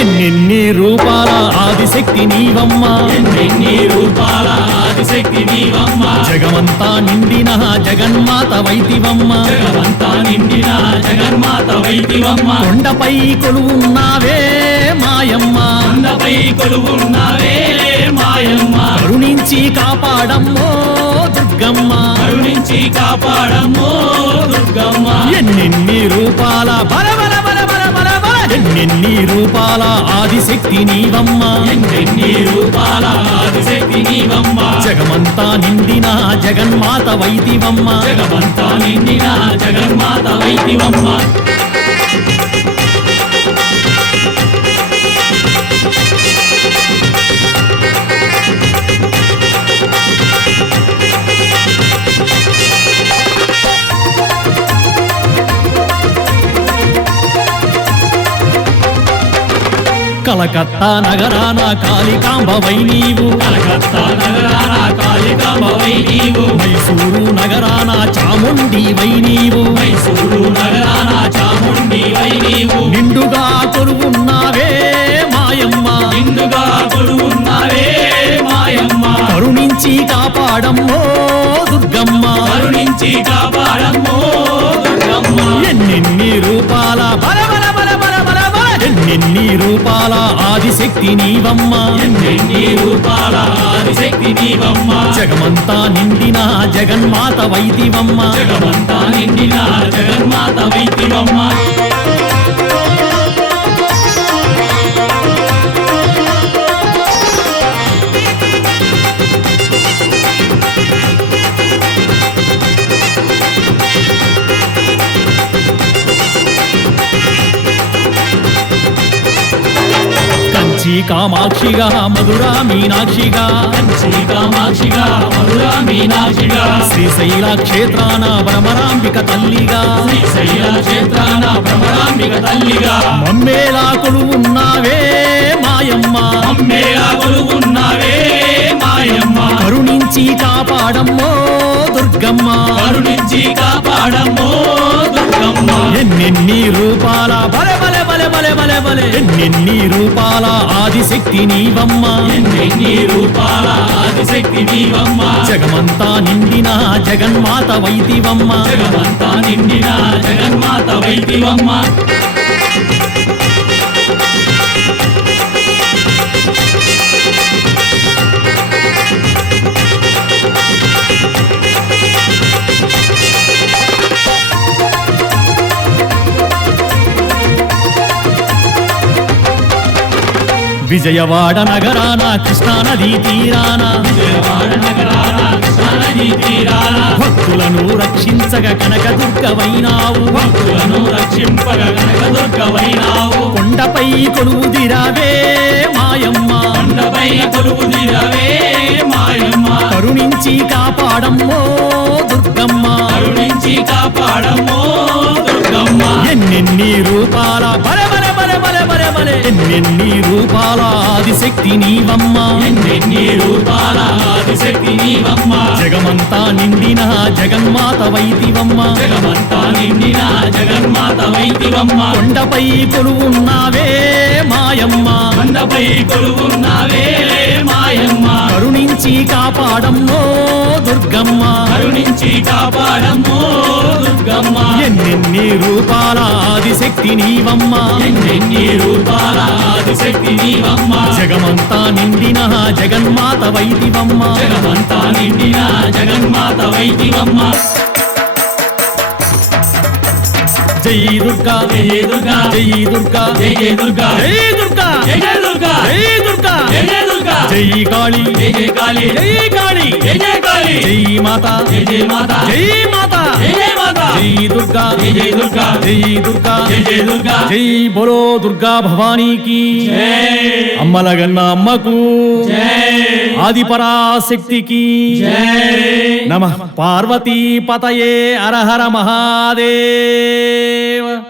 ఎన్నెన్ని రూపాల ఆదిశక్తి నీవమ్మ? ఎన్ని రూపాల ఆదిశక్తి నీవమ్మ? జగమంతా నిండిన జగన్మాత వైతివమ్మ. జగమంతా నిండిన జగన్మాత వైదివమ్మ కొండపై కొలువున్నావే మాయమ్మ. కొండపై కొలువున్నావే మాయమ్మ. కరుణించి కాపాడమ్మో దుర్గమ్మ. కరుణించి కాపాడమ్మో దుర్గమ్మ. ఎన్నెన్ని రూపాల బల ఎన్నెన్ని రూపాల ఆదిశక్తి నీవమ్మ. ఎన్ని రూపాల ఆదిశక్తి నీవమ్మ. జగమంతా నిండిన జగన్మాత వైతివమ్మ. జగమంతా నిండిన జగన్మాత వైదివమ్మ కలకత్తా నగరాన కాళికాంబవై నీవు. కలకత్తా నగరాన కాళికాంబవై నీవు. మైసూరు నగరాన చాముండివై నీవు. మైసూరు నగరాన చాముండి వై నీవు. నిండుగా కొలువున్నావే మాయమ్మ. నిండుగా కొలువున్నావే మాయమ్మ. కరుణించి కాపాడమ్మో ఎన్నెన్ని రూపాల ఆదిశక్తి నీవమ్మ? ఎన్ని రూపాల ఆదిశక్తి నీవమ్మ? జగమంతా నిండిన జగన్మాత వైదివమ్మ జగమంతా నిండిన జగన్మాత వైదివమ్మ కంచి కామాక్షిగా మధురా మీనాక్షిగా. కంచి కామాక్షిగా మధురా మీనాక్షిగా. శ్రీశైల క్షేత్రాన భ్రమరాంబిక తల్లిగా. శ్రీశైల క్షేత్రాన భ్రమరాంబిక తల్లిగా. మమ్మేలా కొలువున్నావే మాయమ్మ. అమ్మేలా కొలువున్నావే మాయమ్మ. కరుణించి కాపాడమ్మో దుర్గమ్మ. కరుణించి కాపాడమ్మో ఎన్నెన్ని రూపాల బలె బలె బలె బలె బలె బలె ఎన్నెన్ని రూపాల ఆదిశక్తి నీవమ్మ. ఎన్ని రూపాల ఆదిశక్తి నీవమ్మ. జగమంతా నిండిన జగన్మాత వైతివమ్మ. జగమంతా నిండిన జగన్మాత వైదివమ్మ విజయవాడ నగరాన కృష్ణానదీ తీరాన. విజయవాడ నగరాన కృష్ణానదీ తీరాన భక్తులను రక్షించగ కనకదుర్గవైనావు. భక్తులను రక్షింపగ కనకదుర్గవైనావు కొండపై కొలువుదిరావే మాయమ్మ. కొండపై కొలువుదిరవే మాయమ్మ కరుణించి కాపాడమ్మో దుర్గమ్మ కరుణించి కాపాడమ్మో దుర్గమ్మ. ఎన్నెన్ని రూపాల పరమ ఎన్నెన్ని రూపాల ఆదిశక్తి నీవమ్మ. ఎన్ని రూపాల ఆదిశక్తి నీవమ్మ. జగమంతా నిండిన జగన్మాత వైతివమ్మ. జగమంతా నిండిన జగన్మాత వైదివమ్మ కొండపై కొలువున్నావే మాయమ్మ. కొండపై కొలువున్నావే కరుణించి కాపాడమ్మో దుర్గమ్మ. కరుణించి కాపాడమ్మో దుర్గమ్మ. ఎన్నెన్ని రూపాల ఆదిశక్తి నీవమ్మ. ఎన్ని రూపాల ఆదిశక్తి నీవమ్మ. జగమంతా నిండిన జగన్మాత వైదివమ్మ. జగమంతా నిండిన జగన్మాత వైదివమ్మ. జై దుర్గా జయ దుర్గా జై దుర్గా. జయ జయ దుర్గా. జై దుర్గా జయ దుర్గా. జై కాళీ. జయ జయ కాళీ. జై కాళీ. జయ జయ కాళీ జై మాత. జయ జయ మాత. జై మాత మాత. జై దుర్గా. జయ దుర్గా. జై దుర్గా. జయ దుర్గా. జై బోలో దుర్గా భవానీకి. జై. అమ్మలగన్న అమ్మకు. జై. ఆదిపరాశక్తికి. జై. నమ పార్వతీ పతయే అరహర మహాదేవ.